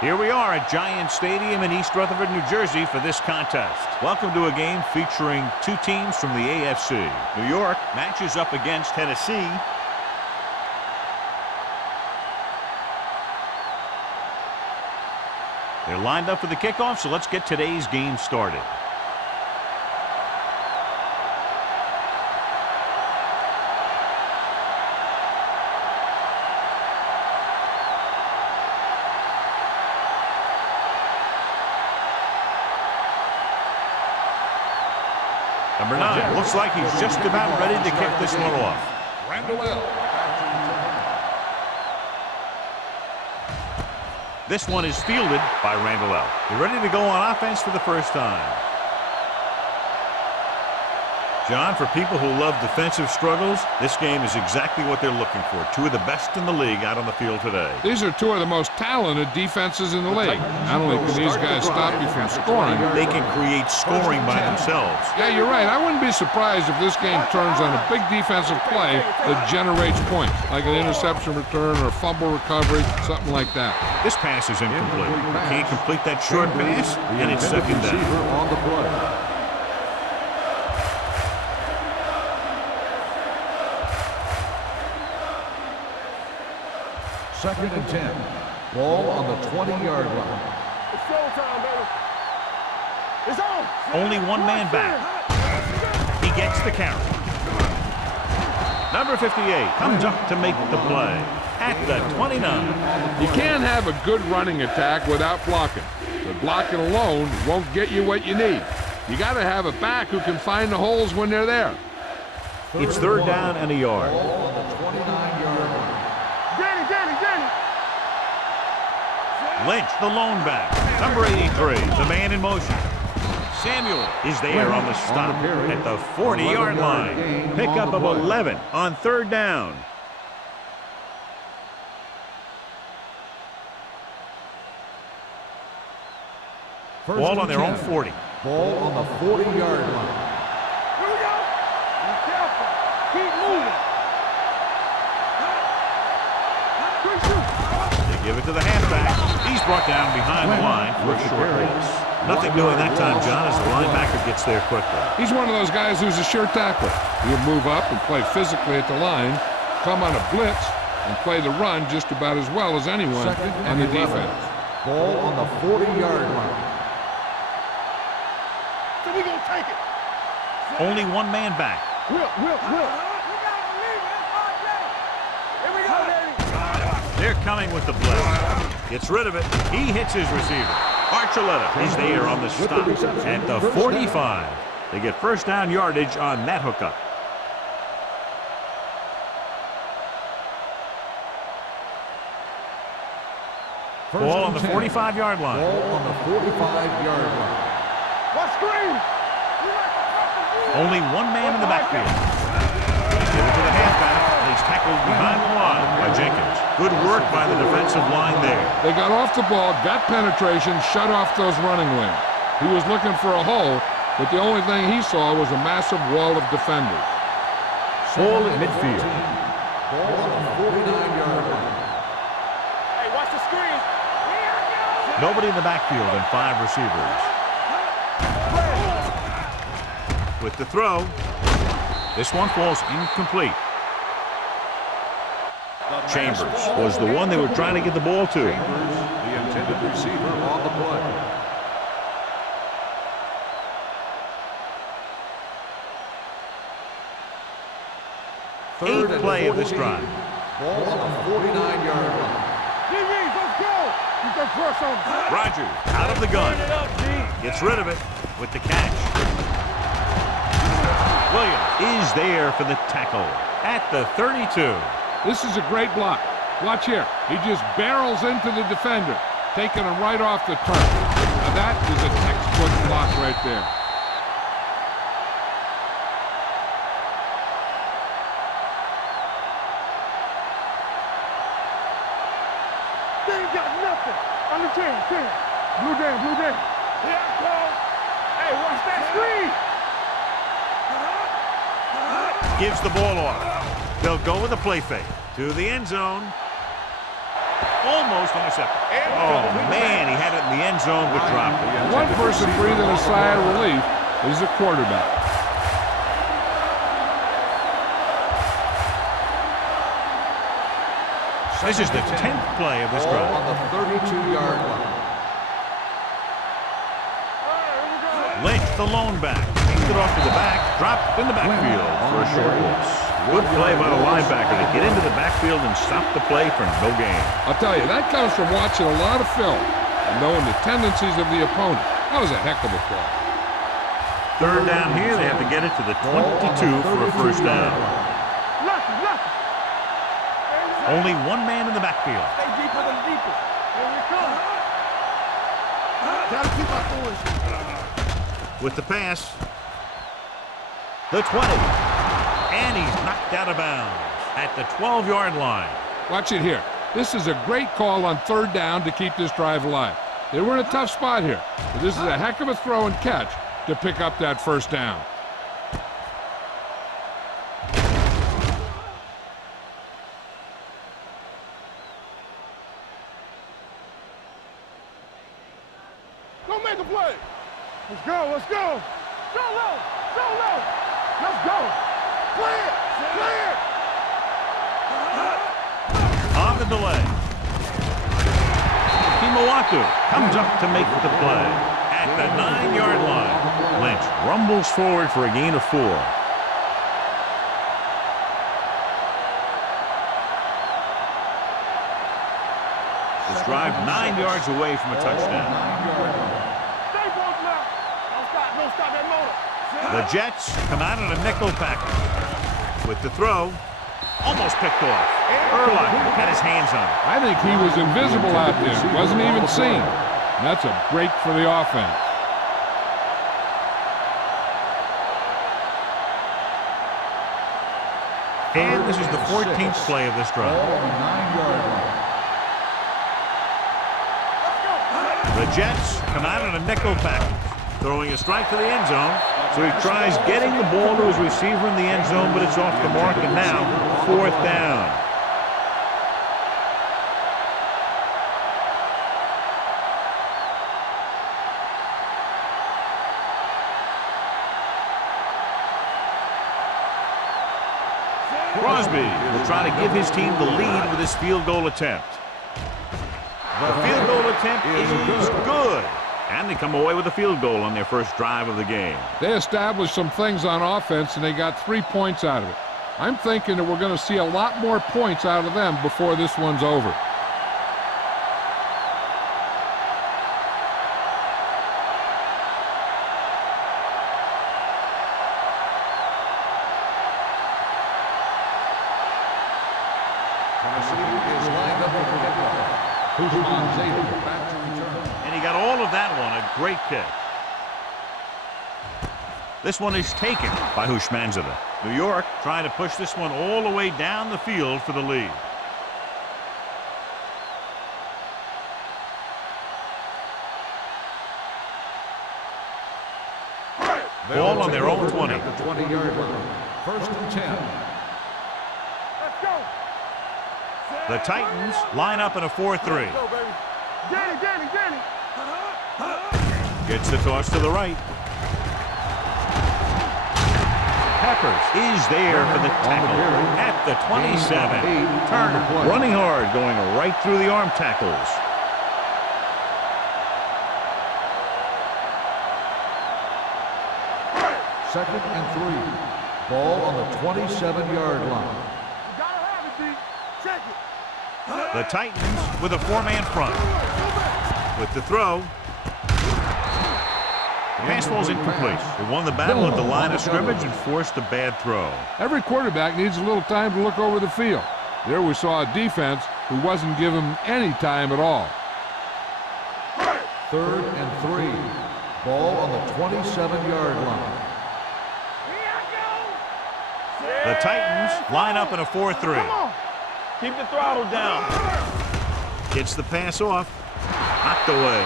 Here we are at Giant Stadium in East Rutherford, New Jersey for this contest. Welcome to a game featuring two teams from the AFC. New York matches up against Tennessee. They're lined up for the kickoff, so let's get today's game started. Number 9 looks like he's just about ready to kick this one off. This one is fielded by Randall. They're ready to go on offense for the first time. John, for people who love defensive struggles, this game is exactly what they're looking for. Two of the best in the league out on the field today. These are two of the most talented defenses in the league. Not only can these guys stop you from scoring, they can create scoring by themselves. Yeah, you're right. I wouldn't be surprised if this game turns on a big defensive play that generates points, like an interception return or a fumble recovery, something like that. This pass is incomplete. Can't complete that short pass, and it's second down. On the play. Second and 10. Ball on the 20-yard line. It's showtime, baby. It's on. Only one man back. He gets the carry. Number 58 comes up to make the play at the 29. You can't have a good running attack without blocking. But blocking alone won't get you what you need. You got to have a back who can find the holes when they're there. It's third down and a yard. Ball on the 29-yard line. Lynch, the lone back. Number 83, the man in motion. Samuel is there on the stop at the 40-yard line. Pickup of 11 on third down. Ball on their own 40. Ball on the 40-yard line. Here we go. Be careful. Keep moving. Quick shoot. They give it to the halfback. He's brought down behind the line for a short loss. Nothing doing that time, John, as the linebacker gets there quickly. He's one of those guys who's a sure tackler. He'll move up and play physically at the line, come on a blitz, and play the run just about as well as anyone on the defense. Ball on the 40-yard line. So we gonna take it. Only one man back. Will. We gotta believe it. Here we go, baby. They're coming with the blitz. Gets rid of it. He hits his receiver. Archuleta is there on the stop at the 45. They get first down yardage on that hookup. Ball on the 45-yard line. Ball on the 45-yard line. What screen? Only one man in the backfield. Give it to the halfback, and he's tackled behind the line by Jenkins. Good work by the defensive line there. They got off the ball, got penetration, shut off those running lanes. He was looking for a hole, but the only thing he saw was a massive wall of defenders. Ball at midfield. Ball on the 49-yard line. Hey, watch the screen. Nobody in the backfield and 5 receivers. With the throw, this one falls incomplete. Chambers was the one they were trying to get the ball to. The intended receiver on the play. Eighth play of this drive. Ball on the 49-yard line. Let's go. You can press on. Rogers out of the gun. Gets rid of it with the catch. Williams is there for the tackle at the 32. This is a great block. Watch here. He just barrels into the defender, taking him right off the turn. Now that is a textbook block right there. They ain't got nothing. On the 10. Blue down. Here I come. Hey, watch that screen. Gives the ball off. They'll go with a play fake to the end zone. Almost intercepted. Oh, man, he had it in the end zone, but dropped it. One person breathing a sigh of relief is the quarterback. This is the 10th play of this Ball drive. on the 32-yard line. Lynch, the lone back. Kicked it off to the back. Dropped in the backfield for a short loss. Good play by the linebacker to get into the backfield and stop the play for no gain. I'll tell you, that comes from watching a lot of film and knowing the tendencies of the opponent. That was a heck of a play. Third down here, they have to get it to the 22 for a first down. Only one man in the backfield. Stay deeper than deeper. Here we come. Gotta keep our doors. With the pass, the 20. And he's knocked out of bounds at the 12-yard line. Watch it here. This is a great call on third down to keep this drive alive. They were in a tough spot here, but this is a heck of a throw and catch to pick up that first down. Go make a play. Let's go, let's go. Go low, go low. Let's go. Clear, clear. On the delay. Kimawatu comes up to make the play at the 9-yard line. Lynch rumbles forward for a gain of 4. This drive 9 yards away from a touchdown. Stay both now. Don't stop that motor. The Jets come out in a nickel package. With the throw, almost picked off. Urlacher had his hands on it. I think he was invisible out there. Wasn't even seen. And that's a break for the offense. And this is the 14th play of this drive. Ball on the 9-yard line. The Jets come out in a nickel package, throwing a strike to the end zone. So he tries getting the ball to his receiver in the end zone, but it's off the mark, and now 4th down. Crosby will try to give his team the lead with his field goal attempt. The field goal attempt is good. And they come away with a field goal on their first drive of the game. They established some things on offense, and they got 3 points out of it. I'm thinking that we're going to see a lot more points out of them before this one's over. Tennessee is lined up for the kickoff. Back to return. And he got all of that one, a great kick. This one is taken by Hushmanzada. New York trying to push this one all the way down the field for the lead. Ball on their own 20. At the 20-yard line. 1st and 10. Let's go. The Titans line up in a 4-3. Let's go, baby. Danny. Gets the toss to the right. Peppers is there for the tackle at the 27. Turner running hard, going right through the arm tackles. Second and 3. Ball on the 27-yard line. You gotta have it, D. Check it. The Titans with a 4-man front. With the throw. The pass falls incomplete. They won the battle at the line of scrimmage and forced a bad throw. Every quarterback needs a little time to look over the field. There we saw a defense who wasn't given any time at all. 3rd and 3. Ball on the 27-yard line. The Titans line up in a 4-3. Come on. Keep the throttle down. Gets the pass off. Knocked away.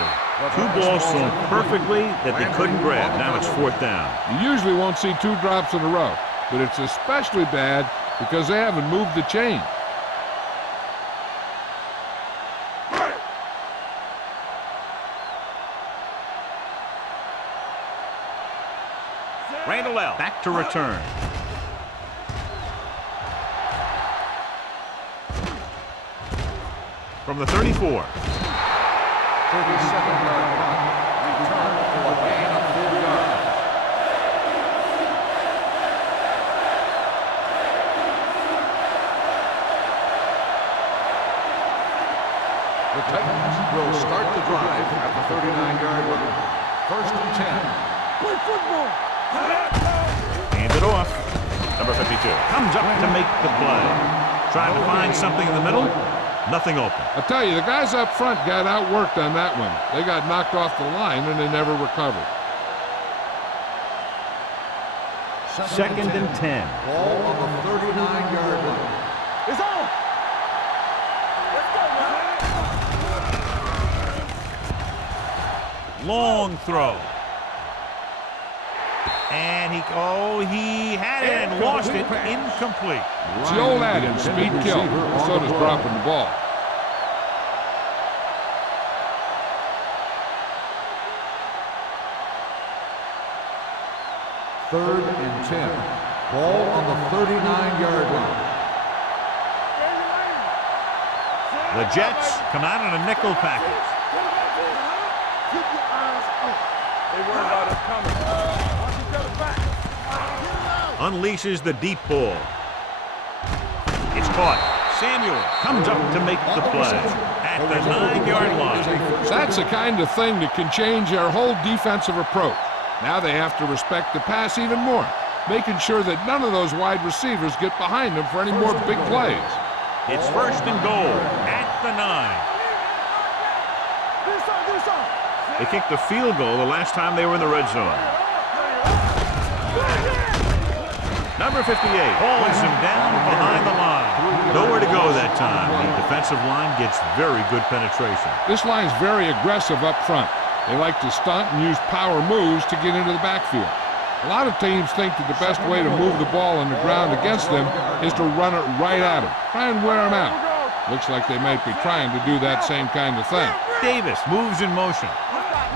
2 balls thrown perfectly that they couldn't grab. Now it's 4th down. You usually won't see 2 drops in a row, but it's especially bad because they haven't moved the chain. parallel. Back to return. From the 34. 37-yard punt. Return for a gain of 4 yards. The Titans will start the drive at the 39-yard line. 1st and 10. Play football. Hands it off. Number 52 comes up to make the play. Trying to find something in the middle. Nothing open. I tell you, the guys up front got outworked on that one. They got knocked off the line and they never recovered. 2nd and 10. Ball on the 39-yard line. It's on. Let's go, man. Long throw. And he had it and lost it. Incomplete. It's the old adage, speed kills. So does dropping the ball. Third and 10. Ball on the 39-yard line. The Jets come out in a nickel package. Keep your eyes up. They worry about us coming. Watch each other back. Unleashes the deep ball. It's caught. Samuel comes up to make the play at the 9-yard line. That's the kind of thing that can change their whole defensive approach. Now they have to respect the pass even more, making sure that none of those wide receivers get behind them for any more big plays. It's 1st and goal at the 9. They kicked a field goal the last time they were in the red zone. Number 58 holds him down behind the line. Nowhere to go that time. The defensive line gets very good penetration. This line's very aggressive up front. They like to stunt and use power moves to get into the backfield. A lot of teams think that the best way to move the ball on the ground against them is to run it right at them. Try and wear them out. Looks like they might be trying to do that same kind of thing. Davis moves in motion.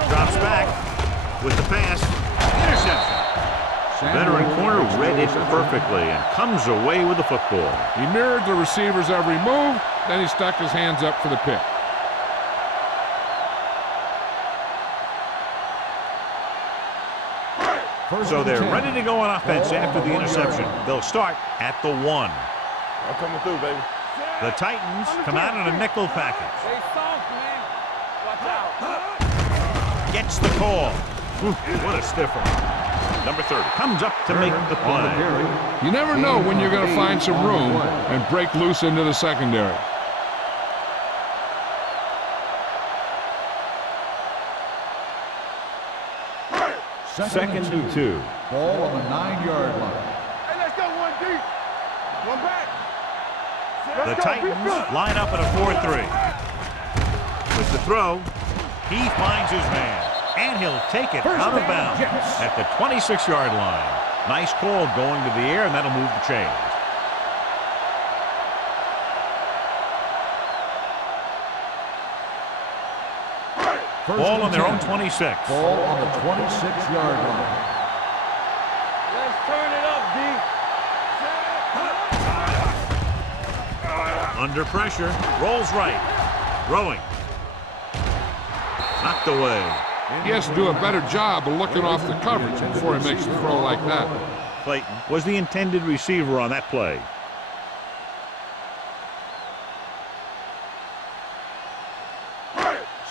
Drops back with the pass. Interception. The veteran corner read it perfectly and comes away with the football. He mirrored the receiver's every move, then he stuck his hands up for the pick. So they're ready to go on offense after the interception. They'll start at the 1. I'm coming through, baby. The Titans come out in a nickel package. Stay soft, man. Watch out. Gets the call. What a stiff one. Number 30 comes up to make the play. You never know when you're going to find some room and break loose into the secondary. Second and 2. Ball on the 9-yard line. Hey, let's go one deep. One back. The Titans line up at a 4-3. With the throw, he finds his man. And he'll take it out of bounds at the 26-yard line. Nice call going to the air, and that'll move the chains. Ball on their own 26. Ball on the 26-yard line. Let's turn it up, D. Under pressure, rolls right. Throwing. Knocked away. He has to do a better job of looking off the coverage before he makes a throw like that. Clayton was the intended receiver on that play.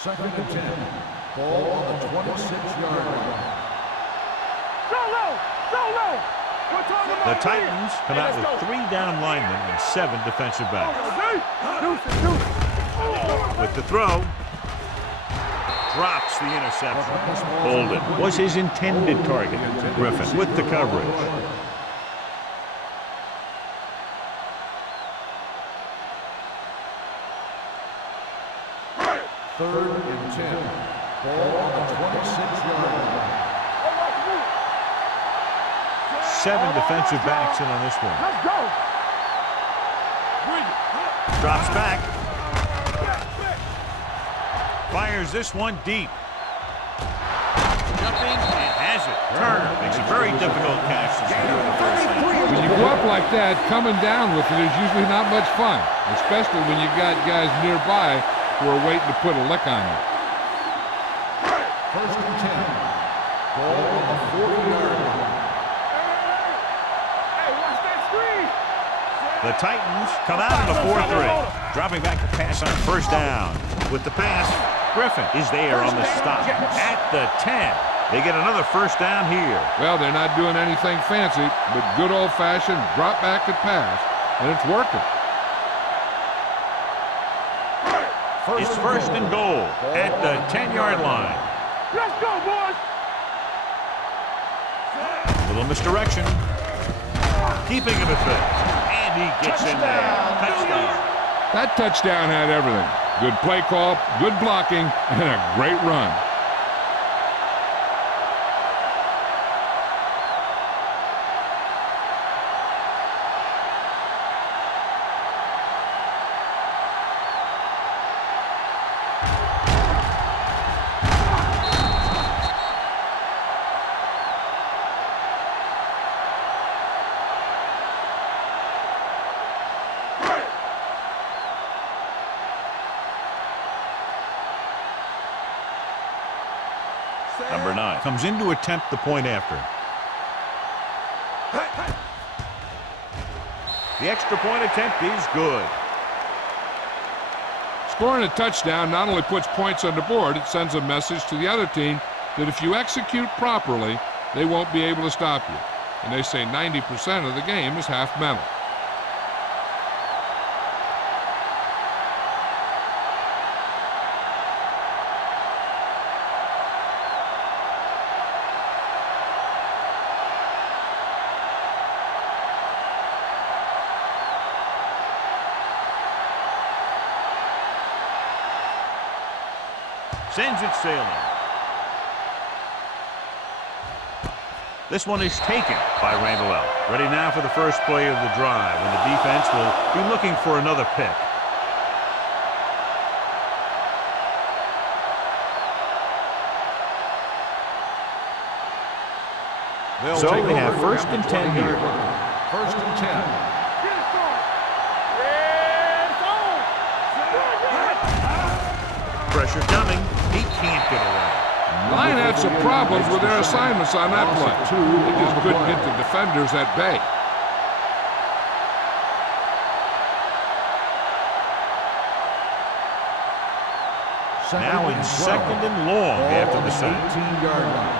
Second and 10. Ball on the 26-yard line. Go low. Go low. We're talking about The Titans come out with 3 down linemen and 7 defensive backs. With the throw, drops the interception. Holden was his intended target. Griffin with the coverage. Third and 10. Ball on the 26-yard line. 7 defensive backs in on this one. Let's go. Drops back. Fires this one deep. jumping and has it. Turner makes a very difficult catch to secure the first down. When you go up like that, coming down with it is usually not much fun, especially when you've got guys nearby who are waiting to put a lick on you. First and 10. Ball on the 40-yard line. Hey, watch that screen. The Titans come out in a 4-3. Dropping back to pass on first down. With the pass, Griffin is there on the stop at the 10. They get another first down here. Well, they're not doing anything fancy, but good old-fashioned drop back and pass, and it's working. It's first and goal at the 10-yard line. Let's go, boys. Little misdirection. Keeping him at first. And he gets in there. Touchdown. That touchdown had everything. Good play call, good blocking, and a great run. Number 9 comes in to attempt the point after. The extra point attempt is good. Scoring a touchdown not only puts points on the board, it sends a message to the other team that if you execute properly, they won't be able to stop you. And they say 90% of the game is half mental. Sends it sailing. This one is taken by Randall L. Ready now for the first play of the drive, and the defense will be looking for another pick. So we have first and 10 here. First and 10. Get it started. Yeah, it's on. Pressure coming. He can't get away. Line had some problems with their assignments on that play. They just couldn't get the defenders at bay. Now in second and long after the sack. 18-yard line.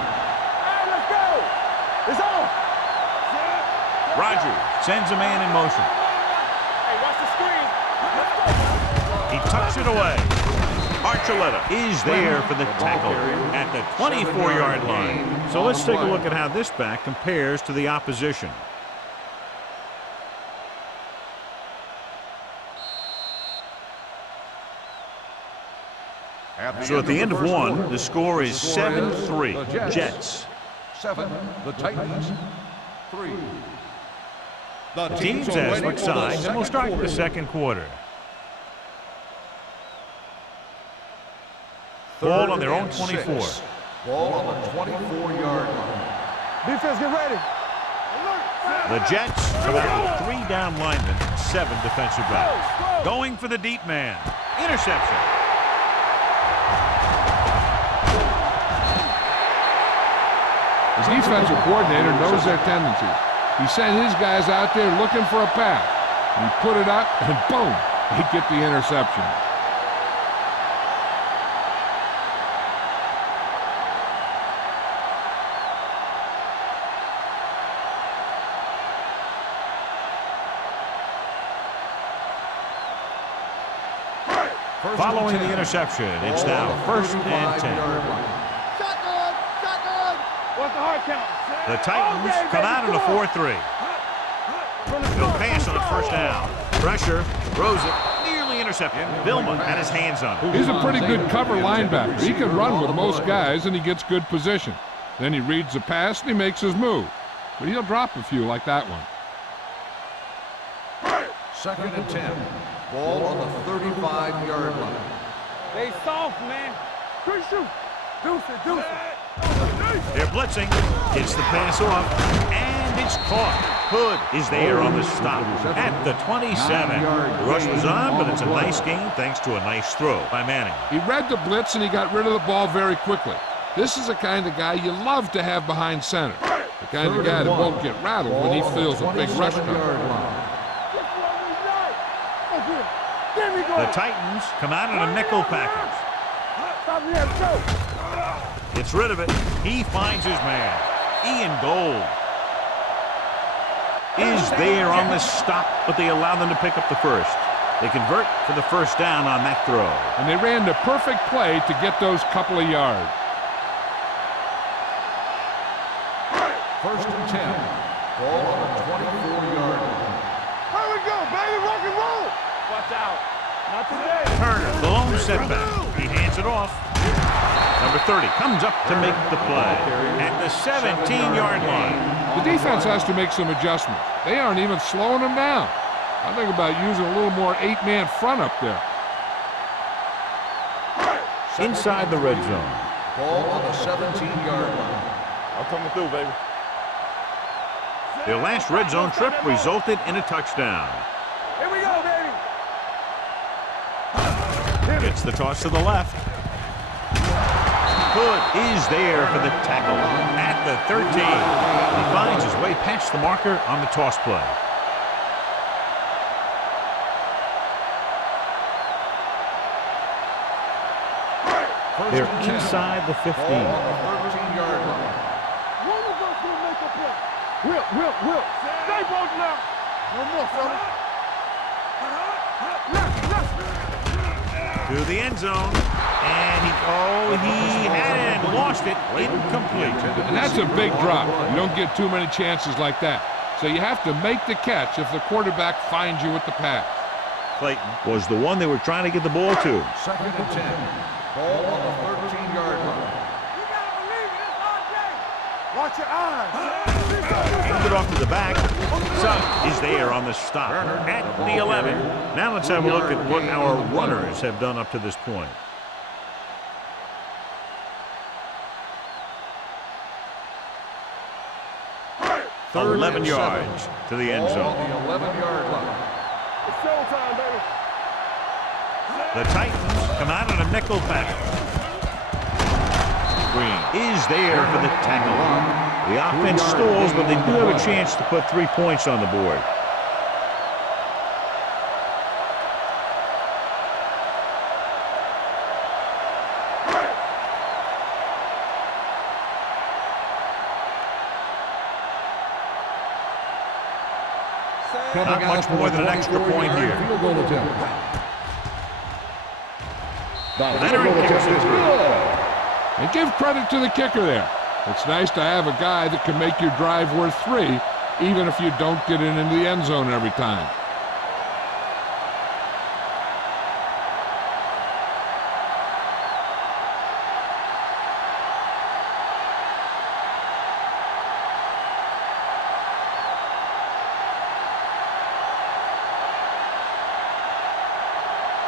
Hey, let's go. It's on. Rogers sends a man in motion. Hey, watch the screen. Let's go. He tucks it away. Archuleta is there for the tackle at the 24-yard line. So let's take a look at how this back compares to the opposition. So at the end of one, the score is 7-3. Jets. 7, the Titans 3. Teams as switch sides, and we'll start the second quarter. Ball on their own 24. Ball on the 24-yard line. Defense, get ready. The Jets come out with 3 down linemen and 7 defensive backs. Going for the deep man. Interception. The defensive coordinator knows their tendencies. He sent his guys out there looking for a pass. He put it up, and boom, they get the interception. Following the interception, it's now first and 10. Shotgun, shotgun. What's the hard count? The Titans come out in a 4-3. They'll pass on first down. Pressure, throws it, nearly intercepted. Billman had his hands on it. He's a pretty good cover linebacker. He can run with most guys, and he gets good position. Then he reads the pass, and he makes his move. But he'll drop a few like that one. Second and 10. Ball on the 35-yard line. They soft, man. Good shoot. Deuce it, deuce it. They're blitzing. Gets the pass off. And it's caught. Hood is there on the stop at the 27. The rush was on, but it's a nice gain thanks to a nice throw by Manning. He read the blitz and he got rid of the ball very quickly. This is the kind of guy you love to have behind center. The kind of guy that won't get rattled when he feels a big rush coming. The Titans come out in a nickel package. Gets rid of it. He finds his man. Ian Gold is there on the stop, but they allow them to pick up the first. They convert for the first down on that throw. And they ran the perfect play to get those couple of yards. First and 10. Ball on the 24-yard line. Here we go, baby. Rock and roll. Watch out. Not today. Turner, the lone setback. He hands it off. Number 30 comes up to make the play at the 17-yard line. The defense has to make some adjustments. They aren't even slowing them down. I think about using a little more 8-man front up there. Inside the red zone. Ball on the 17-yard line. I'm coming through, baby. Their last red zone trip resulted in a touchdown. Here we go, baby. Gets the toss to the left. Hood is there for the tackle at the 13. He finds his way past the marker on the toss play. They're inside the 15. Ball on the 13-yard line. One of us will make a play. Will. Stay both now. No more, fella. To the end zone. And he had it, lost it, incomplete. And that's a big drop. You don't get too many chances like that. So you have to make the catch if the quarterback finds you with the pass. Clayton was the one they were trying to get the ball to. Second and 10. Ball on the 13-yard line. You gotta believe it. It's RJ. Watch your eyes. Hands it off to the back. Sugg is there on the stop at the 11. Now let's have a look at what our runners have done up to this point. 11 yards to the end zone. Ball on the 11-yard line. It's showtime, baby. The Titans come out in a nickel package. Green is there for the tackle. The offense stalls, but they do have a chance to put 3 points on the board. Not much more than an extra point here. Field goal attempt. Veteran kicks it through. And give credit to the kicker there. It's nice to have a guy that can make your drive worth 3, even if you don't get it into the end zone every time.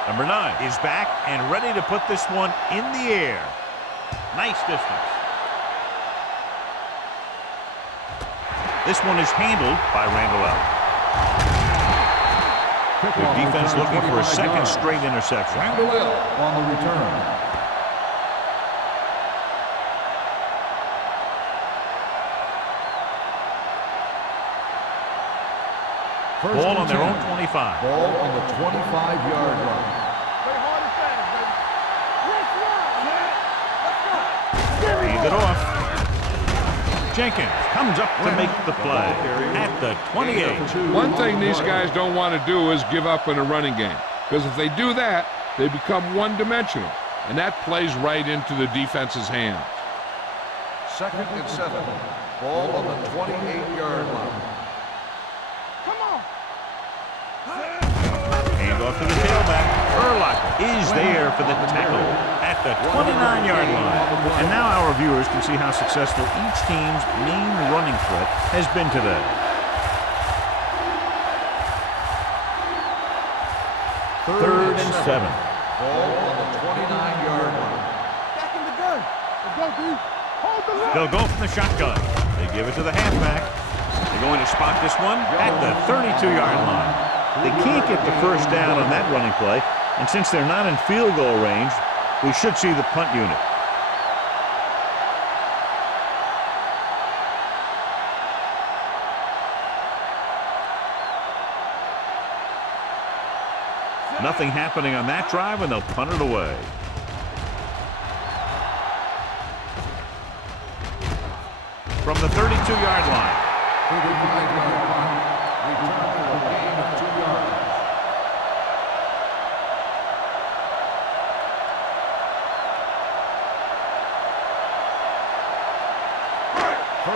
Number 9 is back and ready to put this one in the air. Nice distance. This one is handled by Randall. The defense looking for a second straight interception. Randall on the return. Ball on their own 25. Ball on the 25-yard line. Play hard and fast, baby. Let's run. Hand it off. Jenkins comes up to make the play at the 28. One thing these guys don't want to do is give up in a running game. Because if they do that, they become one-dimensional. And that plays right into the defense's hands. Second and 7. Ball on the 28-yard line. Come on. Hand off to the tailback. Urlacher is there for the tackle at the 29-yard line. And now our viewers can see how successful each team's main running threat has been today. Third and 7. Ball on the 29-yard line. Back in the gun. Let's go, D. Hold They'll go from the shotgun. They give it to the halfback. They're going to spot this one at the 32-yard line. They can't get the first down on that running play, and since they're not in field goal range, we should see the punt unit. Nothing happening on that drive, and they'll punt it away. From the 32-yard line. 35-yard punt. Return for a gain of 2 yards.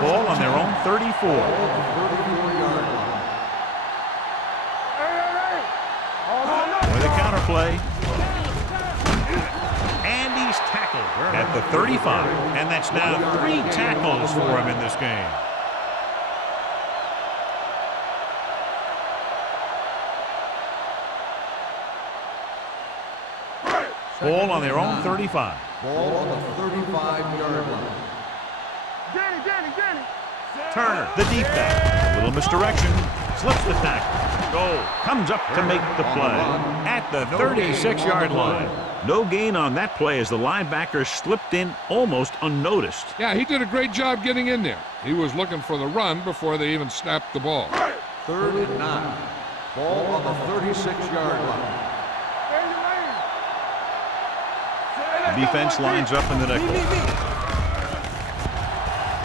Ball on their own 34. 34-yard line. With a counter play. And he's tackled at the 35. And that's now 3 tackles for him in this game. Ball on their own 35. Ball on the 35-yard line. Turner, the deep back. A little misdirection. Slips the tackle. Goal. Comes up to make the play at the 36-yard line. No gain on that play as the linebacker slipped in almost unnoticed. Yeah, he did a great job getting in there. He was looking for the run before they even snapped the ball. 3rd and 9. Ball on the 36-yard line. The defense lines up in the nickel.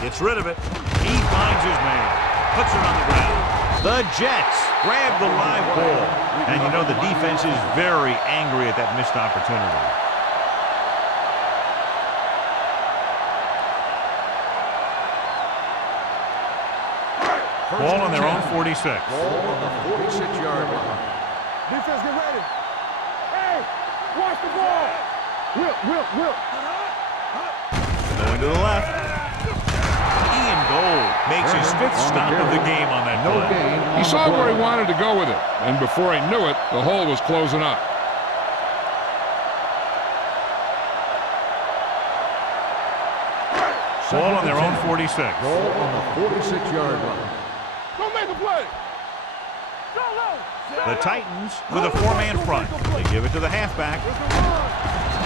Gets rid of it. He finds his man. Puts it on the ground. The Jets grab the live ball. And you know the defense is very angry at that missed opportunity. Ball on their own 46. Ball on the 46-yard line. Defense, get ready. Hey, watch the ball. Will. Going to the left. Ian Gold makes his 5th stop of the game on that play. He saw where he wanted to go with it, and before he knew it, the hole was closing up. Ball on their own 46. Ball on the 46-yard line. Go make a play. The Titans with a 4-man front. They give it to the halfback.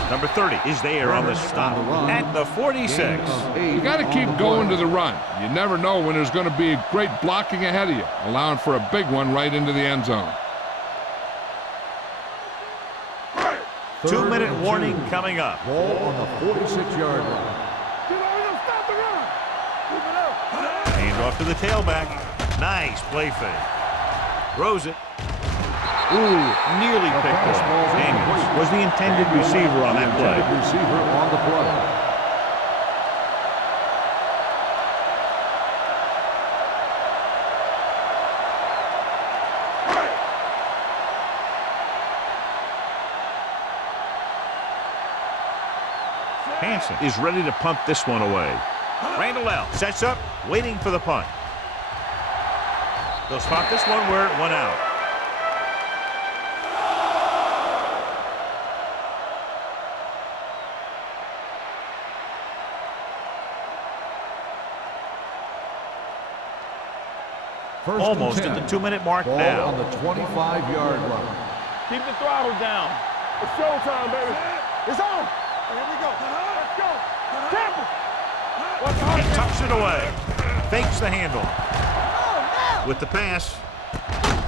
Number 30 is there on the stop at the 46. You got to keep going to the run. You never know when there's going to be great blocking ahead of you, allowing for a big one right into the end zone. 2-minute warning coming up. Ball on the 46-yard line. Hand off to the tailback. Nice play fake. Throws it. Ooh, nearly picked off. Daniels was the intended receiver on that play. Receiver on the play. Hansen is ready to punt this one away. Randall L. sets up, waiting for the punt. They'll spot this one where it went out. Almost at the 2-minute mark Ball now. on the 25-yard line. Keep the throttle down. It's showtime, baby. It's on. Here we go. Let's go. Tampa. He tucks it away. Fakes the handle. With the pass,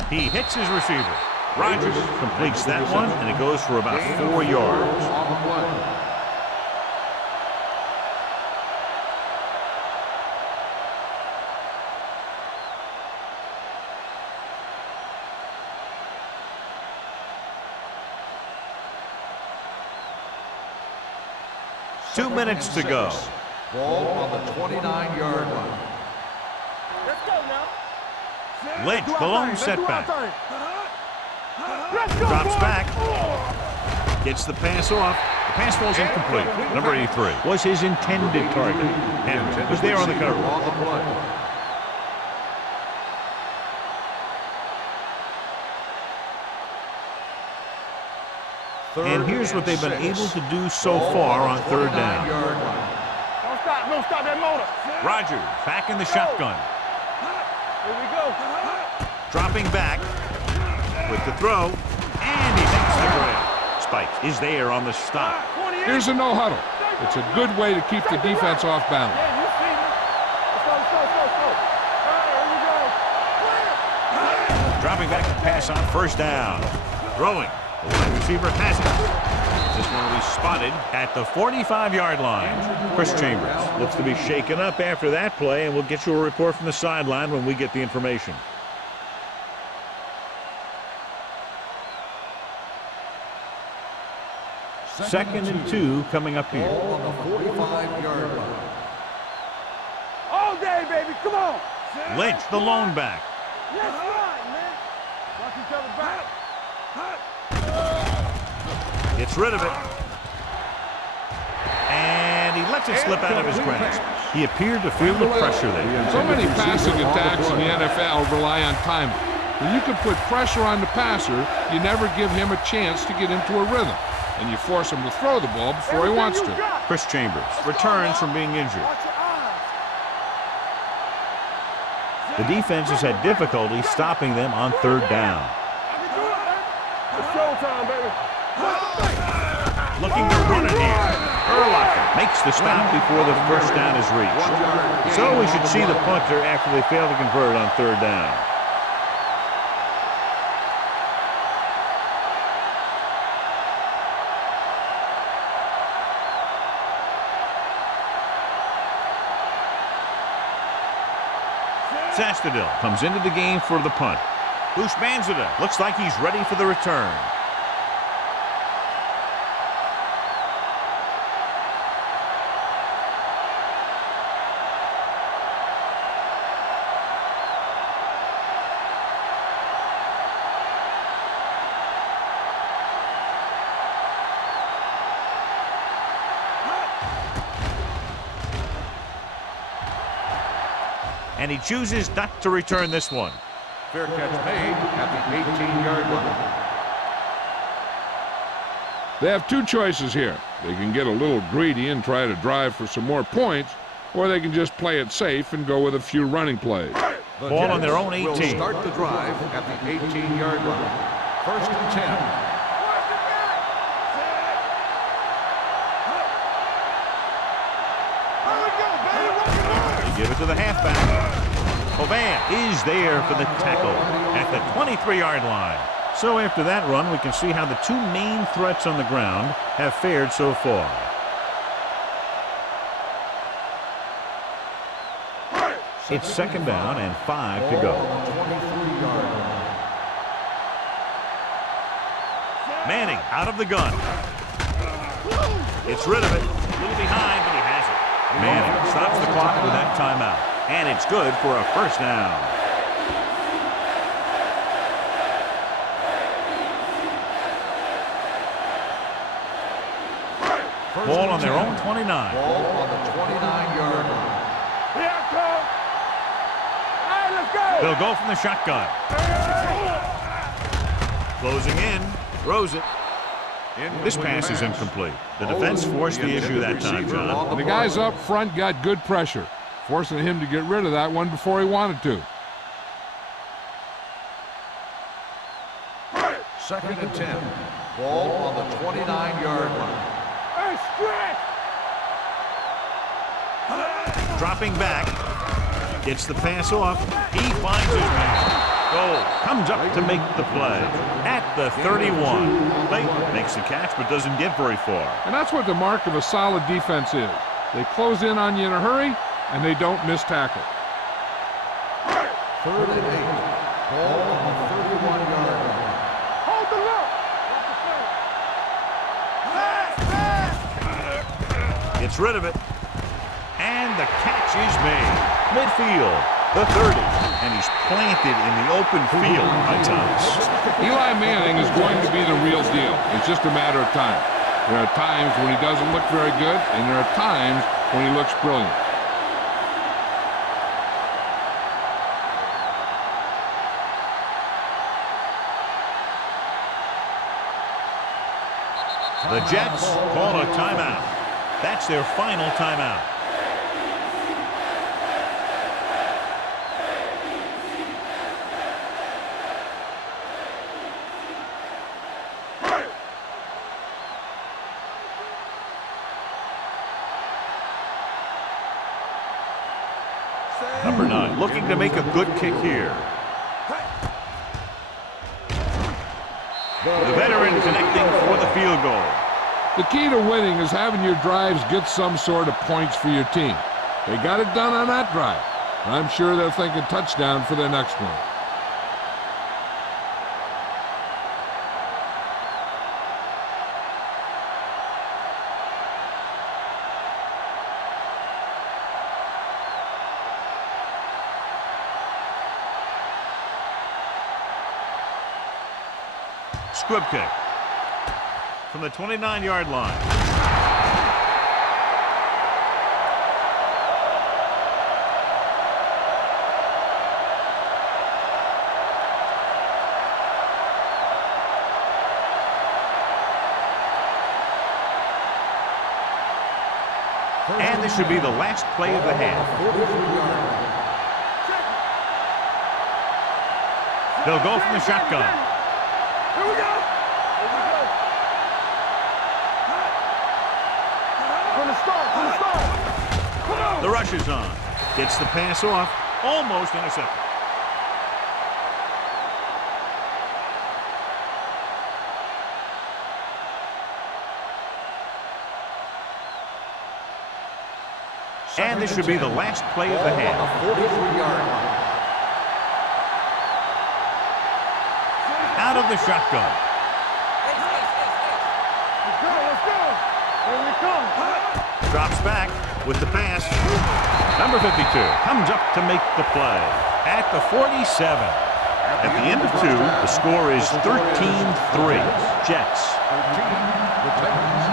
he hits his receiver. Rodgers completes that one, and it goes for about 4 yards. On the play. Two minutes to go. Ball on the 29-yard line. Let's go now. Lynch, the lone setback. Let's go, Drops boy. back. Gets the pass off. The pass falls incomplete. Number 83 was his intended target. Henry was there on the cover. On the play. And here's what they've been able to do so far on 3rd down. stop. No, stop that motor. Rogers back in the shotgun. Here we go. Dropping back with the throw, and he makes the grab. Spike is there on the stop. Here's a no-huddle. It's a good way to keep the defense off balance. Yeah, you see me. Let's go, let's go, let's go. All right, here we go. Dropping back to pass on first down. Throwing. The wide receiver has it. This one will be spotted at the 45-yard line. Chris Chambers looks to be shaken up after that play, and we'll get you a report from the sideline when we get the information. Second and 2 coming up here. Ball on the 45-yard line. All day, baby. Come on. Lynch, the lone back. Let's ride, man. Watch each other back. Gets rid of it. And he lets it slip out of his grasp. He appeared to feel the pressure there. So many passing attacks in the NFL rely on timing. When you can put pressure on the passer, you never give him a chance to get into a rhythm. And you force him to throw the ball before he wants to. Chris Chambers returns from being injured. Watch your eyes. The defense has had difficulty stopping them on third down. It's showtime, baby. Looking to run it here. Urlacher makes the stop before the first down is reached. So we should see the punter after they fail to convert on third down. Sastadil comes into the game for the punt. Bushmanzada looks like he's ready for the return. And he chooses not to return this one. Fair catch made at the 18-yard line. They have two choices here. They can get a little greedy and try to drive for some more points, or they can just play it safe and go with a few running plays. The Ball on their Jets own 18. will start the drive at the 18-yard line. First and 10. Give it to the halfback. Hovan is there for the tackle at the 23-yard line. So after that run, we can see how the two main threats on the ground have fared so far. It's second down and 5 to go. Manning out of the gun. Gets rid of it. A little behind, but he has it. Manning stops the clock with that timeout. And it's good for a first down. Ball on their own 29. Ball on the 29-yard line. Here I come. All right, let's go. They'll go from the shotgun. Closing in. Throws it. This pass is incomplete. The defense forced the issue that time, John. And the guys up front got good pressure, forcing him to get rid of that one before he wanted to. Second and 10. Ball on the 29-yard line. Hey, stretch. Dropping back. Gets the pass off. He finds his man. Goal comes up to make the play at the 31. Clayton makes the catch but doesn't get very far. And that's what the mark of a solid defense is. They close in on you in a hurry, and they don't miss tackle. Third and 8. Ball on the 31-yard line. Hold the look. Gets rid of it. And the catch is made. Midfield, the 30. And he's planted in the open field by Thomas. Eli Manning is going to be the real deal. It's just a matter of time. There are times when he doesn't look very good, and there are times when he looks brilliant. The Jets call a timeout. That's their final timeout. Number 9 looking to make a good kick here. The veteran connecting for the field goal. The key to winning is having your drives get some sort of points for your team. They got it done on that drive. I'm sure they're thinking touchdown for their next one. Squib kick from the 29-yard line. And this should be the last play of the half. They'll go from the shotgun. Here we go. From the start. Come on. The rush is on. Gets the pass off. Almost intercepted. And this should be the last play of the half. 43-yard line. Out of the shotgun. Let's go. Here we come. Drops back with the pass. Number 52 comes up to make the play at the 47. At the end of 2, the score is 13-3. Jets. 13, the Titans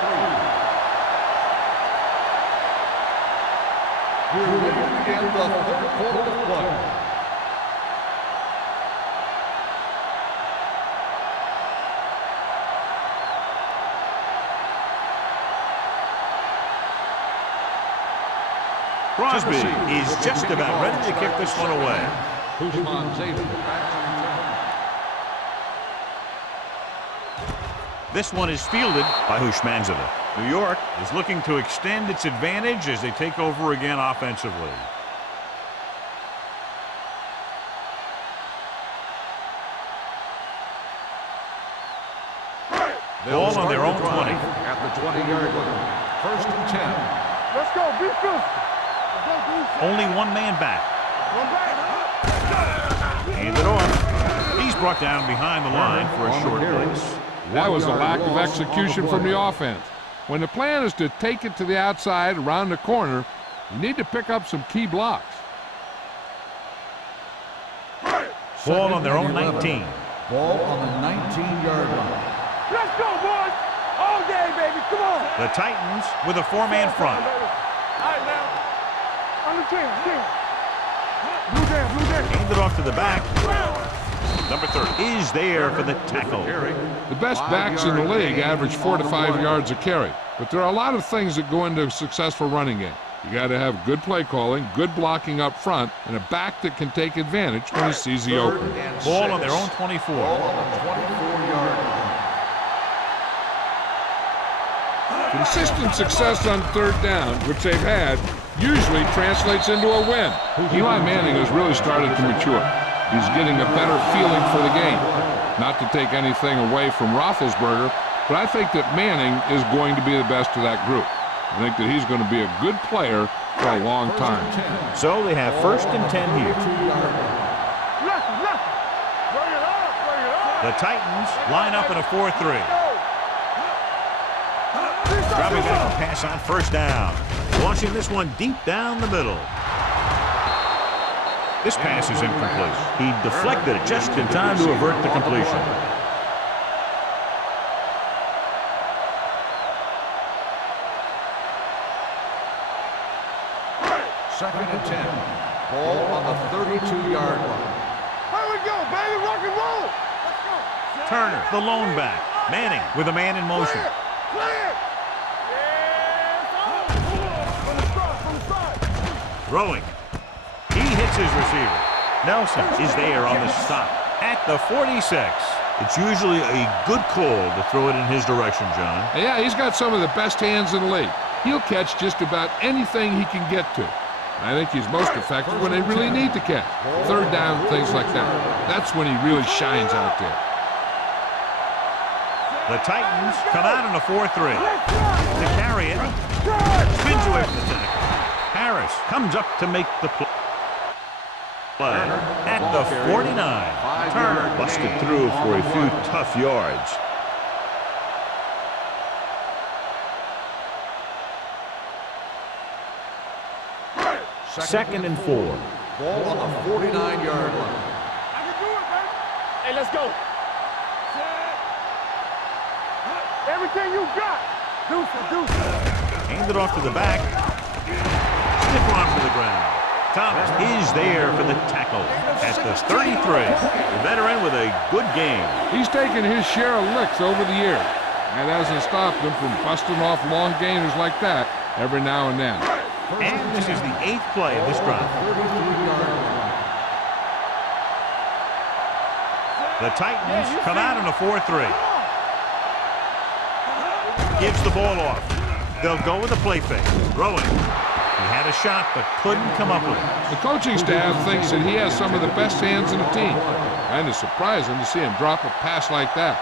3. We're ready to begin the third quarter of play. Crosby is just about ready to kick this one away. This one is fielded by Hushmanzada. New York is looking to extend its advantage as they take over again offensively. Ball on their own 20. At the 20-yard line. First and 10. Let's go. Be physical. Only one man back. One back. Hand it off. He's brought down behind the line for a short place. That was a lack of execution from the offense. When the plan is to take it to the outside around the corner, you need to pick up some key blocks. Ball on their own 19. Ball on the 19-yard line. Let's go, boys. All day, baby. Come on. The Titans with a 4-man front. All right, now. On the 10. Blue down. Hand it off to the back. Number 30 is there for the tackle. The best backs in the league average 4 to 5 yards a carry. But there are a lot of things that go into a successful running game. You got to have good play calling, good blocking up front, and a back that can take advantage when he sees the opening. Ball on their own 24. Ball on the 24-yard line. Consistent success on third down, which they've had, usually translates into a win. Eli Manning has really started to mature. He's getting a better feeling for the game. Not to take anything away from Roethlisberger, but I think that Manning is going to be the best of that group. I think that he's going to be a good player for a long time. So they have first and 10 here. Left. Bring it up. The Titans line up in a 4-3. Dropping back to pass on first down. Launching this one deep down the middle. This pass is incomplete. He deflected it just in time to avert the completion. Second and 10. Ball on the 32-yard line. Here we go, baby. Rock and roll. Let's go. Turner, the lone back. Manning with a man in motion. Play it. From the start. Throwing. He hits his receiver. Nelson is there on the stop at the 46. It's usually a good call to throw it in his direction, John. Yeah, he's got some of the best hands in the league. He'll catch just about anything he can get to. I think he's most effective when they really need to catch. Third down, things like that. That's when he really shines out there. The Titans come out in a 4-3. To carry it, spins away from the tackle. Harris comes up to make the play. At the 49. Turner busted through for a few tough yards. Second and 4. Ball on the 49-yard line. I can do it, man. Hey, let's go. Everything you got. Deuce. Handed off to the back. Stiff arm to the ground. Thomas is there for the tackle at the 33. The veteran with a good game. He's taken his share of licks over the years. That hasn't stopped him from busting off long gainers like that every now and then. And this is the 8th play of this drive. The Titans come out in a 4-3. Gives the ball off. They'll go with a play fake. Throwing. He had a shot, but couldn't come up with it. The coaching staff thinks that he has some of the best hands in the team. And it's surprising to see him drop a pass like that.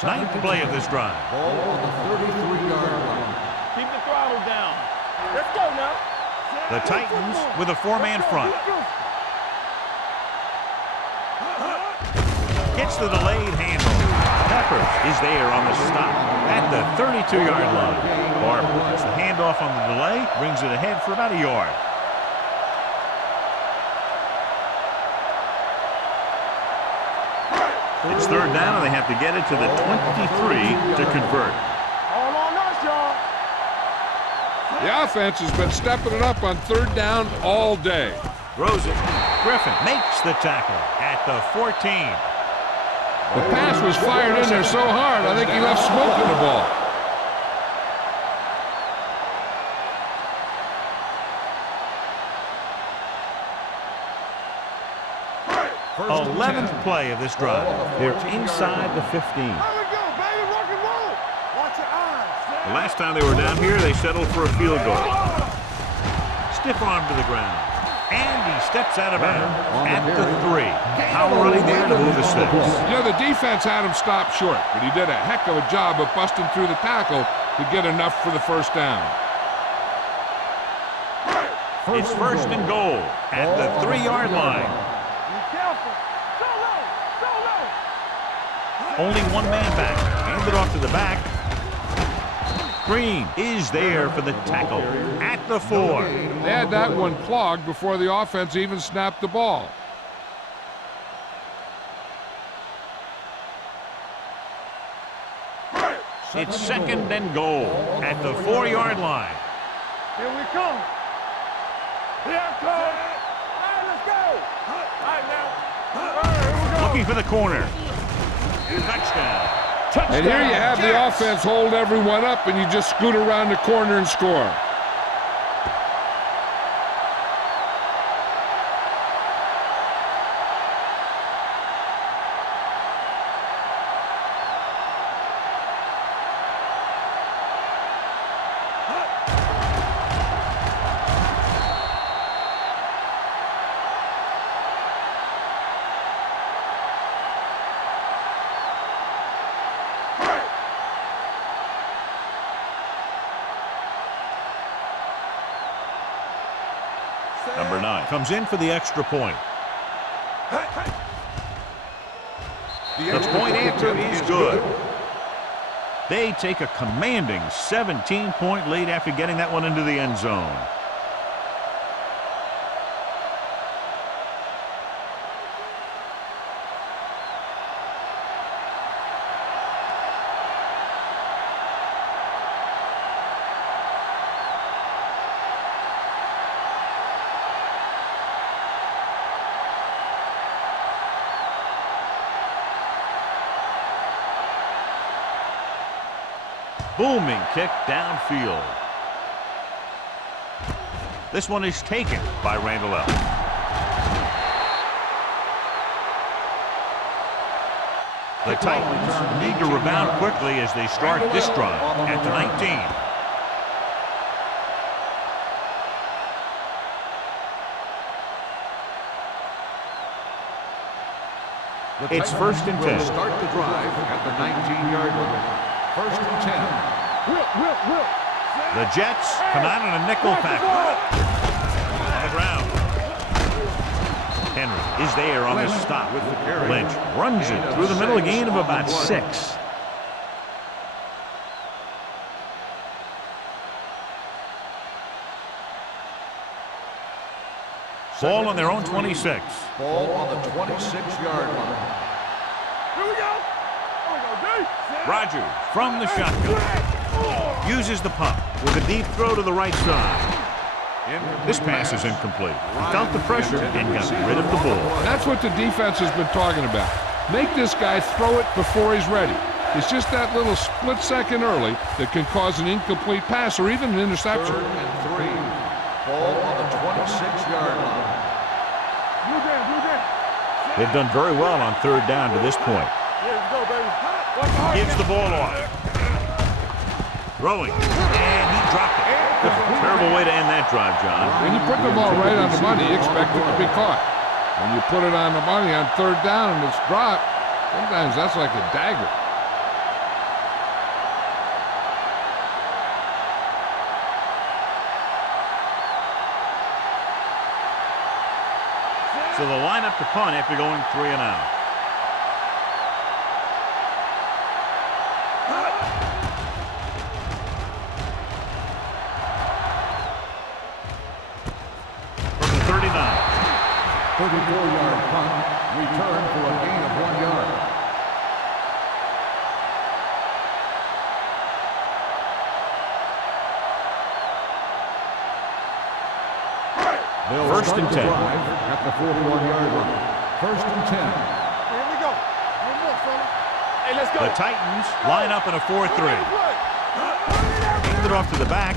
Ninth play of this drive. Ball on the 33-yard line. Keep the throttle down. Let's go now. The Titans with a 4-man front. Gets the delayed handle. Pepper is there on the stop at the 32-yard line. Barber gets the handoff on the delay, brings it ahead for about a yard. It's third down, and they have to get it to the 23 to convert. All on us, y'all. The offense has been stepping it up on third down all day. Throws it. Griffin makes the tackle at the 14. The pass was fired in there so hard, I think he left smoke in the ball. First 11th play of this drive. They're inside the 15. There we go, baby. Rock and roll. Watch your eyes. The last time they were down here, they settled for a field goal. Stiff arm to the ground. And he steps out of bounds at the 3. Power running there to move the sticks. You know, the defense had him stopped short, but he did a heck of a job of busting through the tackle to get enough for the first down. It's first and goal at the 3-yard line. Be careful. Solo. Only one man back. Handed off to the back. Green is there for the tackle at the 4. They had that one clogged before the offense even snapped the ball. It's second and goal at the 4-yard line. Here we come. Here it comes. All right, let's go. All right, now. All right, here we go. Looking for the corner. Touchdown. And here you have the offense hold everyone up, and you just scoot around the corner and score. Number 9 comes in for the extra point. The point answer is good. They take a commanding 17-point lead after getting that one into the end zone. Booming kick downfield. This one is taken by Randall Ellis. The Titans need to rebound quickly as they start this drive at the 19. It's 1st and 10. Will start the drive at the 19-yard line. 1st and 10. The Jets come out in a nickel package. On the ground. Henry is there on the stop. With the carry. Lynch runs it through the middle, a gain of about 6. Ball on their own 26. Ball on the 26-yard line. Here we go. D. Rogers from the shotgun. Uses the pump with a deep throw to the right side. This pass is incomplete. Felt the pressure and got rid of the ball. That's what the defense has been talking about. Make this guy throw it before he's ready. It's just that little split second early that can cause an incomplete pass or even an interception. 3rd and 3. Ball on the 26-yard line. Blue down. They've done very well on 3rd down to this point. Here we go, baby. Gives the ball off. Throwing. And he dropped it. Terrible way to end that drive, John. When you put the ball right on the money, you expect it to be caught. When you put it on the money on 3rd down and it's dropped, sometimes that's like a dagger. So the lineup to punt after going 3 and out. From the 39. 34-yard punt. Return for a gain of 1 yard. They'll 1st and 10. At the 41-yard line. 1st and 10. Here we go. One more, fella. Hey, let's go. The Titans line up in a 4-3. Hand it off to the back.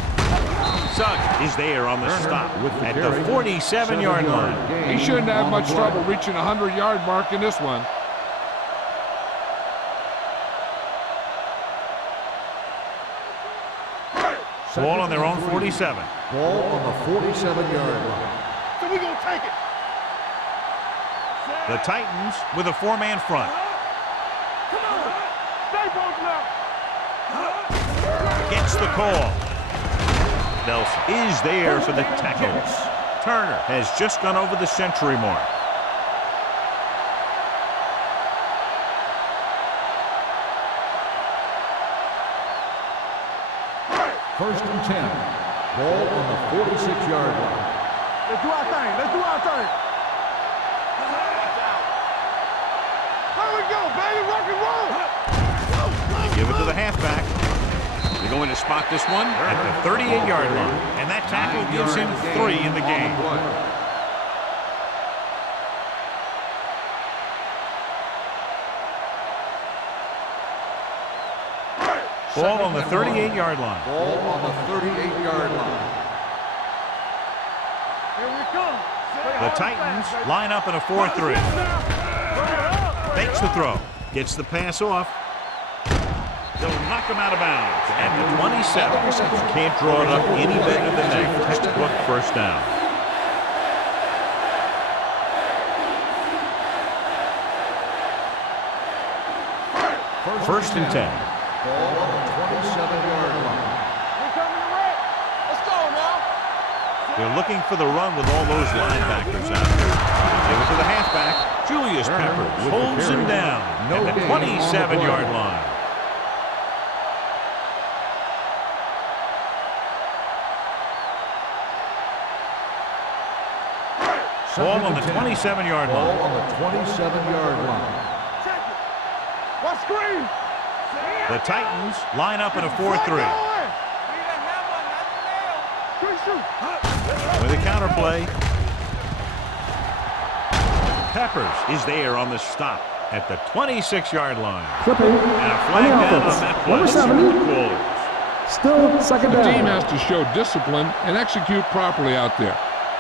Sugg is there on the stop at the 47-yard line. He shouldn't have much trouble reaching the 100-yard mark in this one. Ball on their own 47. Ball on the 47-yard line. So we gonna take it. The Titans with a 4-man front. Come on. Stay both now. Gets the call. Nelson is there for the tackle. Turner has just gone over the century mark. First and 10. Ball on the 46-yard line. Let's do our thing. Let's do our thing. There we go, baby. Rock and roll. They give it to the halfback. They're going to spot this one at the 38-yard line. And that tackle gives him 3 in the game. Ball on the 38-yard line. Ball on the 38-yard line. Here we come. The Titans line up in a 4-3. Makes the throw. Gets the pass off. They'll knock him out of bounds at the 27. Can't draw it up any better than that textbook first down. First and 10. Ball on the 27-yard line. We're coming to wreck. Let's go now. They're looking for the run with all those linebackers out there. Give it to the halfback. Julius Peppers holds him down at the 27-yard line. Ball on the 27-yard Ball line. on the 27-yard line. Check it. What screen? The Titans line up in a 4-3. With a counterplay. Peppers is there on the stop at the 26-yard line. Clipping And a flag on the down on offense. that Number play. 70. Still second The team down. has to show discipline and execute properly out there.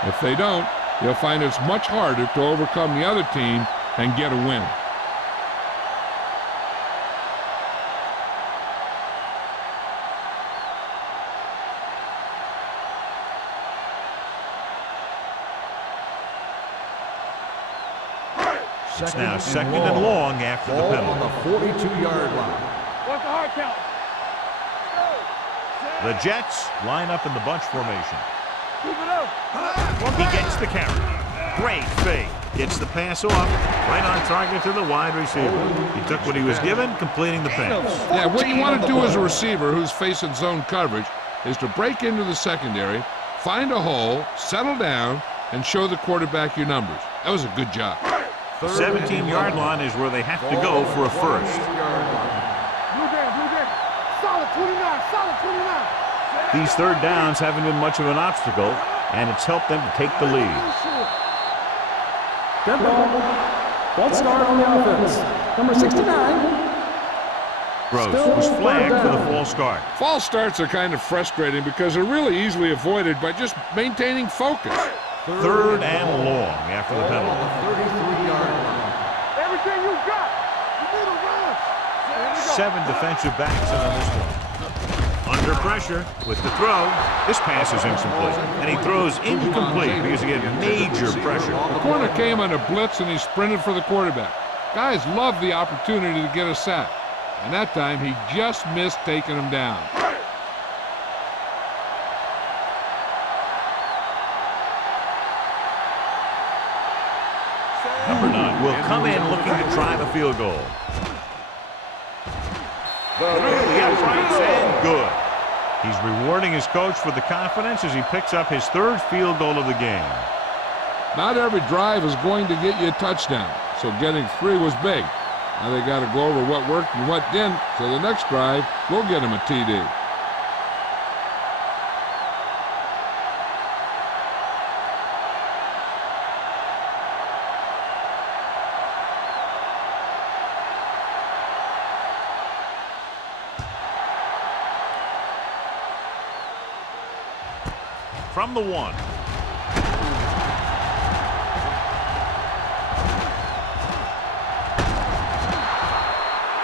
If they don't, they'll find it's much harder to overcome the other team and get a win. It's now second and long after the Ball penalty. on the 42-yard line. What's the hard count? The Jets line up in the bunch formation. Keep it up. He gets the carry. Great fake. Gets the pass off. Right on target to the wide receiver. He took what he was given, completing the pass. Yeah, what you want to do as a receiver who's facing zone coverage is to break into the secondary, find a hole, settle down, and show the quarterback your numbers. That was a good job. 17-yard line is where they have to go for a first. Blue game. Solid 29, solid 29. These third downs haven't been much of an obstacle, and it's helped them to take the lead. Good ball. False start on the offense. Number 69. Gross was flagged for the false start. False starts are kind of frustrating because they're really easily avoided by just maintaining focus. Third and long after the penalty. 33-yard line. Everything you got. You need a rush. 7 defensive backs in on this one. Under pressure with the throw. This pass is incomplete, and he throws incomplete because he had major pressure. The corner came on a blitz and he sprinted for the quarterback. Guys love the opportunity to get a sack, and that time he just missed taking him down. Number 9 will come in looking to try the field goal. Through the uprights and good. He's rewarding his coach for the confidence as he picks up his third field goal of the game. Not every drive is going to get you a touchdown, so getting 3 was big. Now they got to go over what worked and what didn't, so the next drive will get him a TD. From the 1.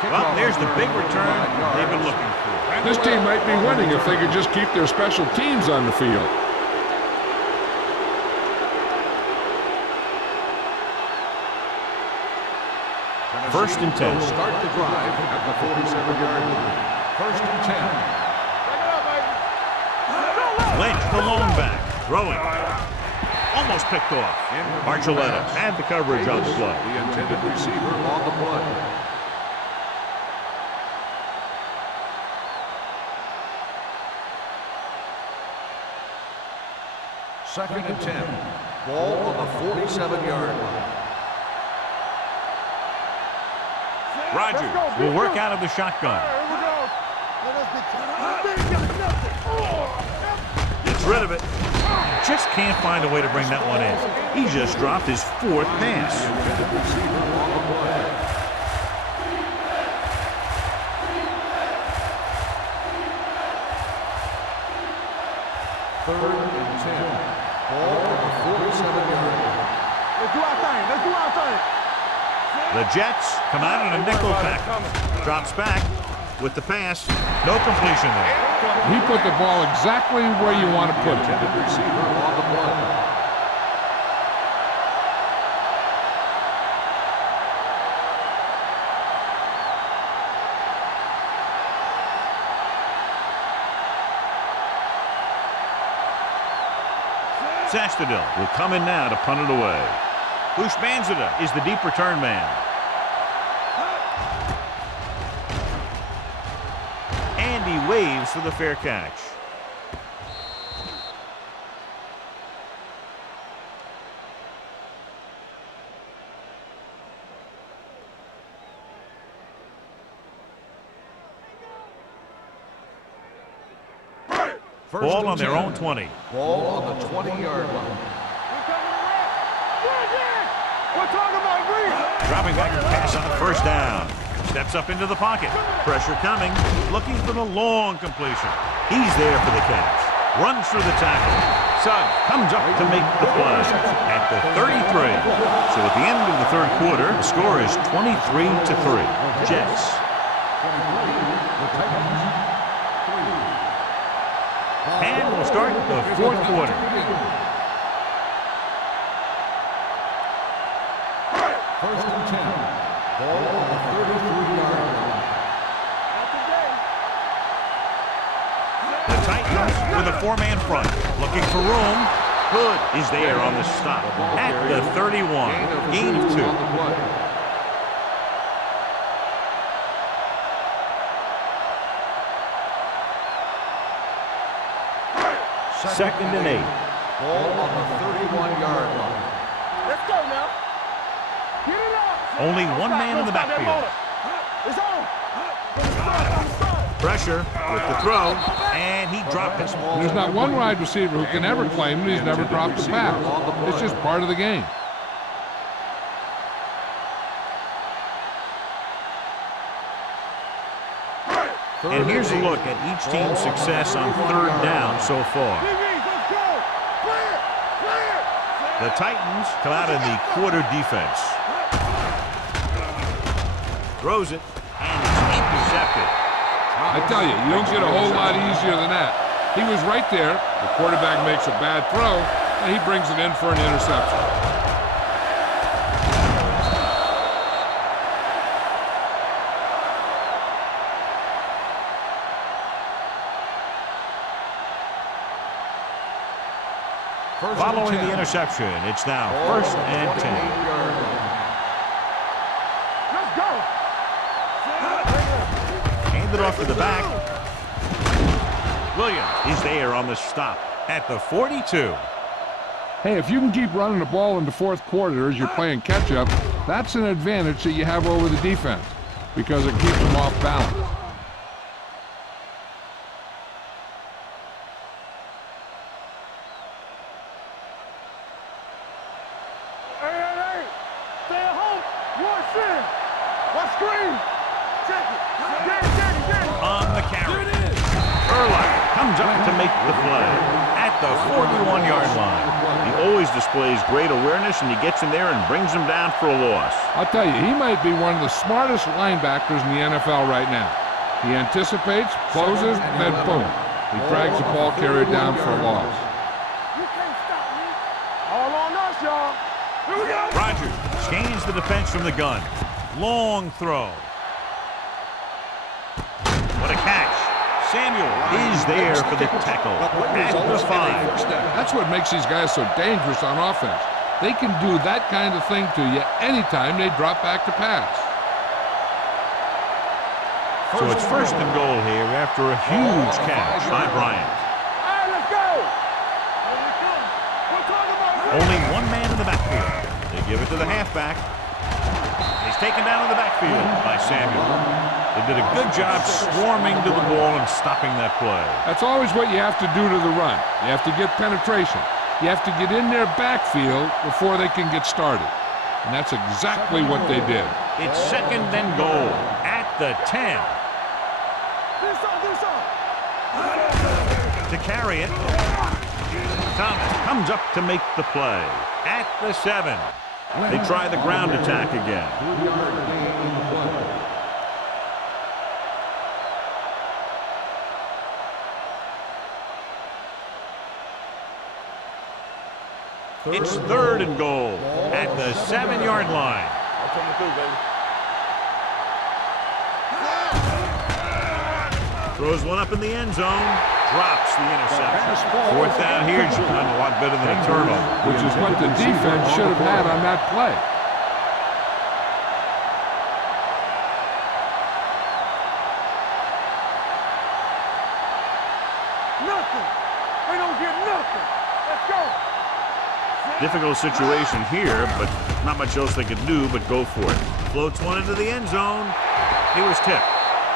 Well, there's the big return they've been looking for. This team might be winning if they could just keep their special teams on the field. First and 10. Will start the drive at the 47-yard line. First and 10. Lynch, the lone back, throwing. Almost picked off. Archuleta had the coverage on the play. The intended receiver on the play. Second and 10. Ball on the 47-yard line. Rogers will work out of the shotgun. Gets rid of it. Just can't find a way to bring that one in. He just dropped his 4th pass. Intended receiver on the play. Third and 10. Ball on the 47-yard line. Let's do our thing. The Jets come out in a nickel pack. Drops back with the pass. No completion there. He put the ball exactly where you want to put it. Intended receiver on the play. Sastadil will come in now to punt it away. Bushmanzada is the deep return man. And he waves for the fair catch. Ball on their own 20. Ball on the 20-yard line. We're talking about green. Dropping back to pass on first down. Steps up into the pocket. Pressure coming. Looking for the long completion. He's there for the catch. Runs through the tackle. Suggs comes up to make the play at the 33. So at the end of the third quarter, the score is 23-3. Jets. And we'll start the fourth quarter. First and 10. Ball on the 33-yard line. The Titans with a four-man front. Looking for room. Hood is there on the stop at the 31. Gain of 2. On the play. Second and 8. Ball on the 31-yard line. Let's go now. Get it up. Only one man in the backfield. It's on. Pressure with the throw, and he dropped it. There's not one wide receiver who can ever claim that he's never dropped a pass. It's just part of the game. And here's a look at each team's success on third down so far. Let's go. Clear. Clear. The Titans come out in the quarter defense. Throws it, and it's intercepted. I tell you, you don't get a whole lot easier than that. He was right there. The quarterback makes a bad throw, and he brings it in for an interception. Following the interception, it's now first and 10. Let's go. Handed off to the back. Williams is there on the stop at the 42. Hey, if you can keep running the ball in the fourth quarter as you're playing catch-up, that's an advantage that you have over the defense because it keeps them off balance. Hey. Stay at home. Watch in. Watch screen. Check it. Get it. On the carry. Urlacher comes up to make the play at the 41-yard line. He always displays great awareness, and he gets in there and brings them down for a loss. I'll tell you, he might be one of the smartest linebackers in the NFL right now. He anticipates, closes, then boom. He drags the ball carrier down for a loss. You can't stop me. All on us, y'all. Here we go. Rogers scans the defense from the gun. Long throw. What a catch. Samuel is there for the tackle at the 5. That's what makes these guys so dangerous on offense. They can do that kind of thing to you anytime they drop back to pass. So it's first and goal here after a huge catch by Bryant. All right, let's go. Here we come. We're talking about Only one man in the backfield. They give it to the halfback. He's taken down in the backfield by Samuel. They did a good job swarming to the ball and stopping that play. That's always what you have to do to the run. You have to get penetration. You have to get in their backfield before they can get started. And that's exactly what they did. It's second and goal at the 10. To carry it, Thomas comes up to make the play at the 7. They try the ground attack again. It's third and goal at the 7-yard line. Throws one up in the end zone, drops the interception. Fourth down here should have done a lot better than a turnover. Which is what the defense should have had on that play. nothing. They don't get nothing. Let's go. Difficult situation here, but not much else they could do but go for it. Floats one into the end zone. He was tipped.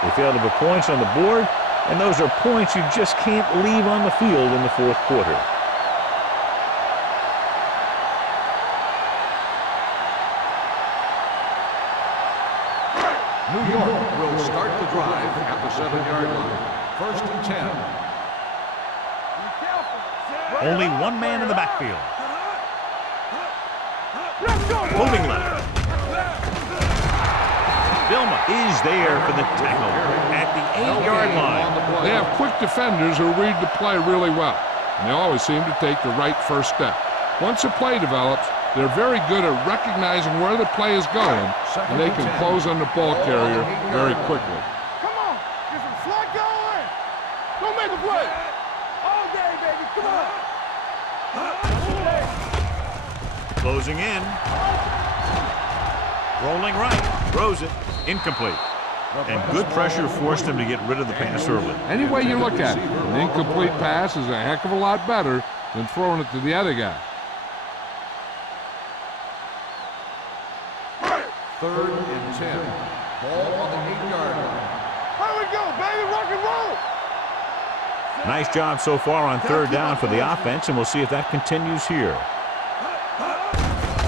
They failed to put points on the board, and those are points you just can't leave on the field in the fourth quarter. New York will start the drive at the 7-yard line. First and 10. Only one man in the backfield. Let's go. Moving left. Vilma is there for the tackle at the 8-yard line. They have quick defenders who read the play really well, and they always seem to take the right first step. Once a play develops, They're very good at recognizing where the play is going, and they can close on the ball carrier very quickly. Come on, get some slack going. Don't make a play. All day, baby, come on. Closing in. Rolling right. Throws it. Incomplete. And good pressure forced him to get rid of the pass early. Any way you look at it, an incomplete pass is a heck of a lot better than throwing it to the other guy. 3rd and 10. Ball on the 8-yard line. Here we go, baby, rock and roll. Nice job so far on 3rd down for the offense, and we'll see if that continues here.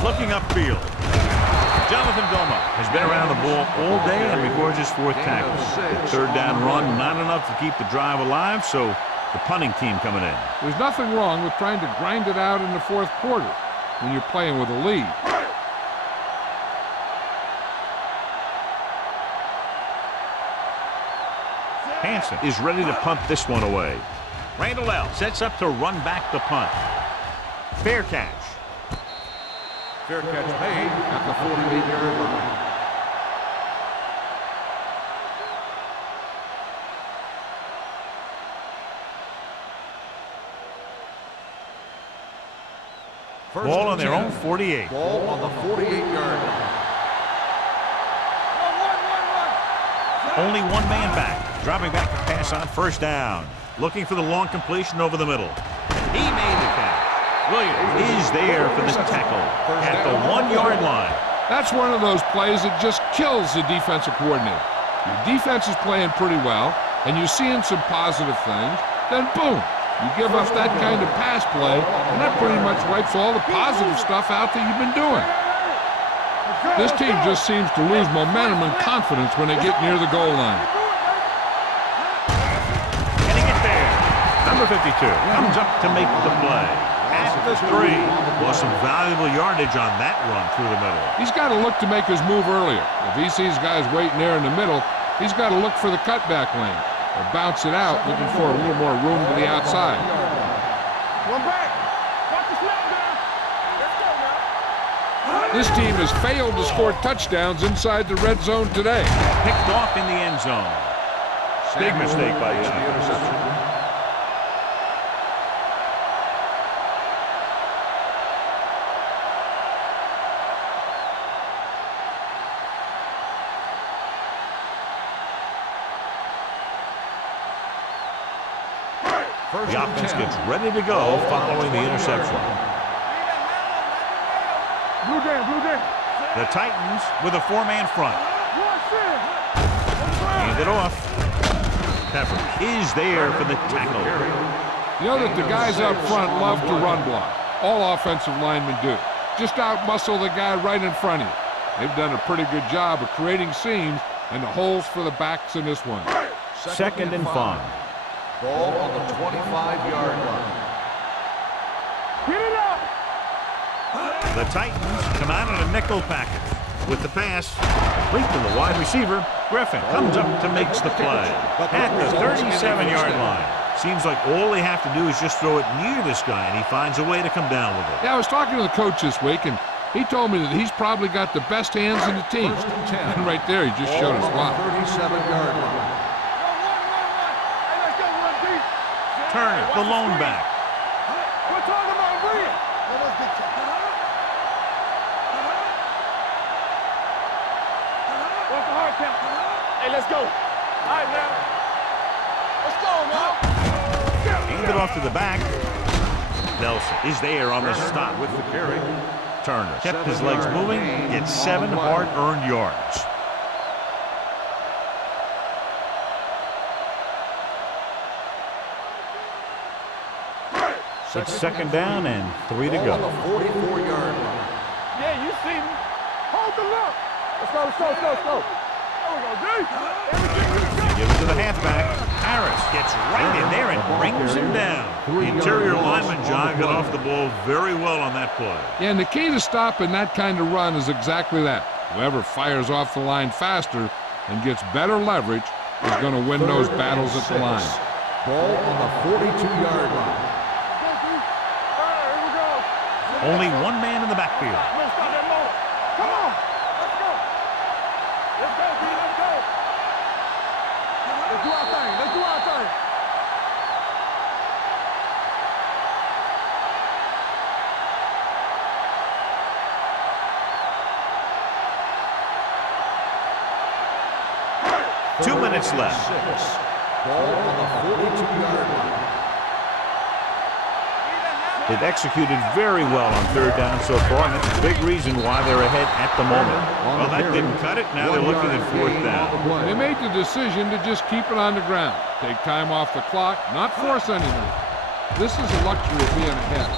Looking upfield. Jonathan Goma has been around the ball all day and records his 4th tackle. The 3rd down run, not enough to keep the drive alive, so the punting team coming in. There's nothing wrong with trying to grind it out in the 4th quarter when you're playing with a lead. Hansen is ready to punt this one away. Randall L. sets up to run back the punt. Fair catch. Fair catch made at the 48-yard line. Ball on their own 48. Ball on the 48-yard line. Only one man back. Dropping back to pass on 1st down. Looking for the long completion over the middle. He made the catch. Williams is there for the tackle at the 1-yard line. That's one of those plays that just kills the defensive coordinator. Your defense is playing pretty well, and you're seeing some positive things. Then boom, you give up that kind of pass play, and that pretty much wipes all the positive stuff out that you've been doing. This team just seems to lose momentum and confidence when they get near the goal line. Getting it there. Number 52 comes up to make the play. At the 3. Well, some valuable yardage on that run through the middle. He's got to look to make his move earlier. If he sees guys waiting there in the middle, he's got to look for the cutback lane or bounce it out, looking for a little more room to the outside. One back. Watch the snap down. Let's go now. This team has failed to score touchdowns inside the red zone today. Picked off in the end zone. Big mistake by the interception. The offense gets ready to go following the interception. Blue down. The Titans with a 4-man front. Hand it off. Pepper is there for the tackle. You know that the guys up front love to run block. All offensive linemen do. Just out-muscle the guy right in front of you. They've done a pretty good job of creating seams and the holes for the backs in this one. 2nd and 5. Ball on the 25-yard line. Get it up. The Titans come out in a nickel package. With the pass, complete to the wide receiver, Griffin comes up to makes the play. At the 37-yard line. Seems like all they have to do is just throw it near this guy, and he finds a way to come down with it. Yeah, I was talking to the coach this week, and he told me that he's probably got the best hands in the team. And right there, he just showed us why. 37-yard line. Turner, the lone back. We're talking about Reed. Let's get you. What's the hard count? Hey, let's go. All right, now. Let's go, now. Hand it off to the back. Nelson is there on the stop with the carry. Turner kept his legs moving, gets 7 hard-earned yards. It's 2nd down and 3 to go. On the 44-yard line. Yeah, you see me. Hold the look. Let's go. There we go, D. Gives it to the halfback. Harris gets right in there and brings him down. The interior lineman, John, got off the ball very well on that play. Yeah, and the key to stopping that kind of run is exactly that. Whoever fires off the line faster and gets better leverage is going to win those battles at the line. Ball on the 42-yard line. Only one man in the backfield. Let's stop that moment. Come on. Let's go. Let's go, B. Let's go. Let's do our thing. Let's do our thing. Two minutes left. Ball on the 42-yard line. They've executed very well on third down so far, and that's a big reason why they're ahead at the moment. Well, that didn't cut it. Now they're looking at fourth down. They made the decision to just keep it on the ground. Take time off the clock, not force anything. This is a luxury of being ahead.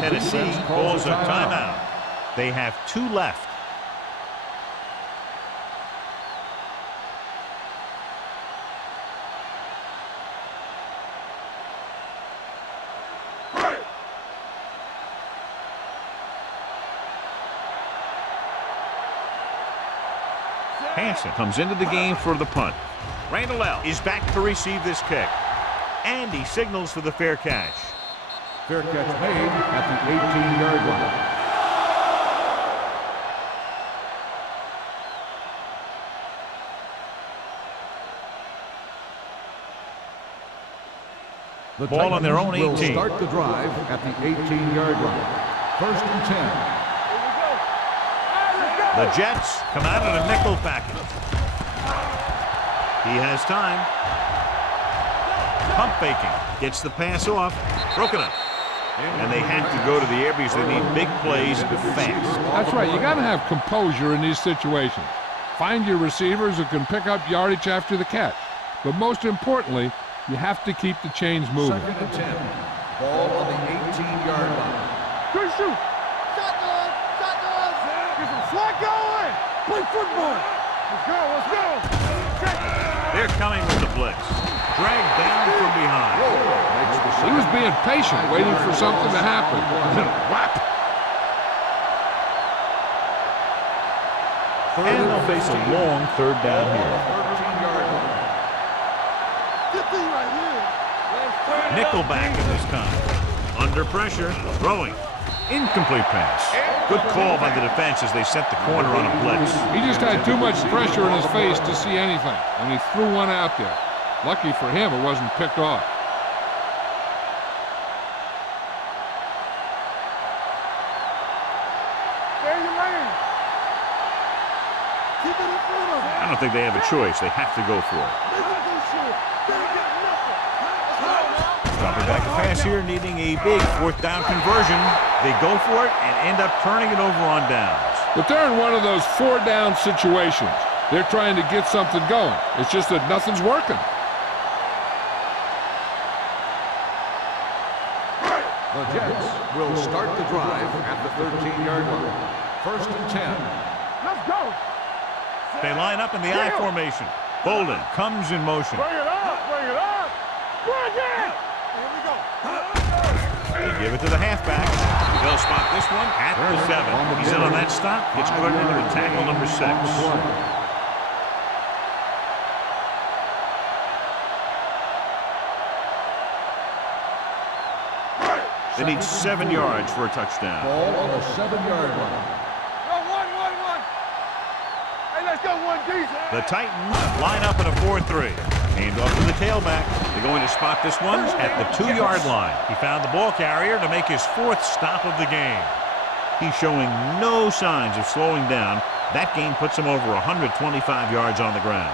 Tennessee calls a timeout. They have 2 left. Hansen comes into the game for the punt. Randall L. is back to receive this kick. And he signals for the fair catch. Fair catch made at the 18-yard line. The Ball on their own Titans will 18. start the drive at the 18-yard line. First and 10. The Jets come out in a nickel package. He has time. Pump faking. Gets the pass off. Broken up. And they have to go to the air because they need big plays fast. That's right. You got to have composure in these situations. Find your receivers who can pick up yardage after the catch. But most importantly, you have to keep the chains moving. Second and 10. Ball on the 18-yard line. Good shoot. Shotgun. Shotgun. Get some slack going. Play football. Let's go. Let's go. Check it. They're coming with the blitz. Dragged down from behind. He was being patient, waiting for something to happen. Whap! And they'll face a long third down here. 13-yard line. Get these right here. Nickelback in this time. Under pressure. Throwing. Incomplete pass. Good call by the defense as they set the corner on a blitz. He just had too much pressure in his face to see anything, and he threw one out there. Lucky for him, it wasn't picked off. Stay in your lane. Keep it in front of him. I don't think they have a choice. They have to go for it. Make it go short. Better get nothing. Let's go now. Dropping back a pass here, needing a big fourth down conversion. They go for it and end up turning it over on downs. But they're in one of those 4-down situations. They're trying to get something going. It's just that nothing's working. The Jets will start the drive at the 13-yard line. First and 10. Let's go. They line up in the I formation. Bolden comes in motion. Bring it up. Bring it up. Bring it. Here we go. They give it to the halfback. They'll spot this one at the 7. He's in on that stop. Gets credited with tackle number 6. They need 7 yards for a touchdown. Ball on the 7-yard line. Go, one. Hey, let's go, 1D. The Titans line up in a 4-3. Hand off to the tailback. They're going to spot this one at the 2-yard line. He found the ball carrier to make his 4th stop of the game. He's showing no signs of slowing down. That game puts him over 125 yards on the ground.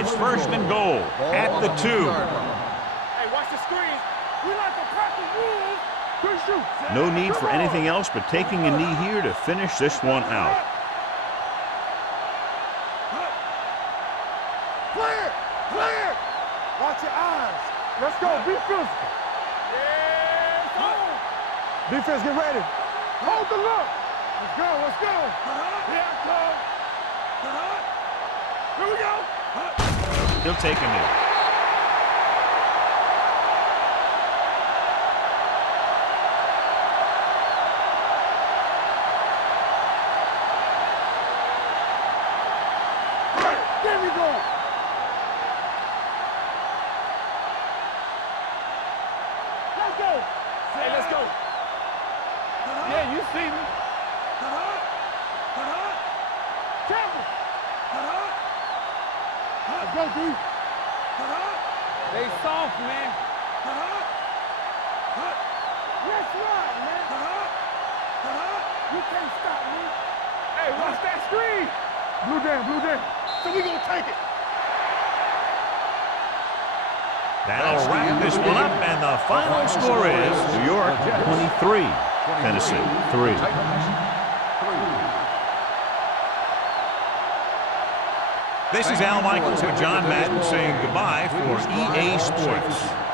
It's first and goal at the 2. Hey, watch the screen. We like to practice rules. Good shoot. No need for anything else but taking a knee here to finish this one out. Clear. Clear. Watch your eyes. Let's go. Be physical. Yeah. Defense, get ready. Hold the look. Let's go. Let's go. Here I come. Here we go. He'll take a knee. There we go. You see me. Campbell. Let's go, D. They soft, man. Yes, right, man. You can't stop me. Hey, watch that screen. Blue down. So we gonna take it. That'll wrap this one up, and the final score is New York 23, Tennessee 3. This is Al Michaels with John Madden saying goodbye for EA Sports.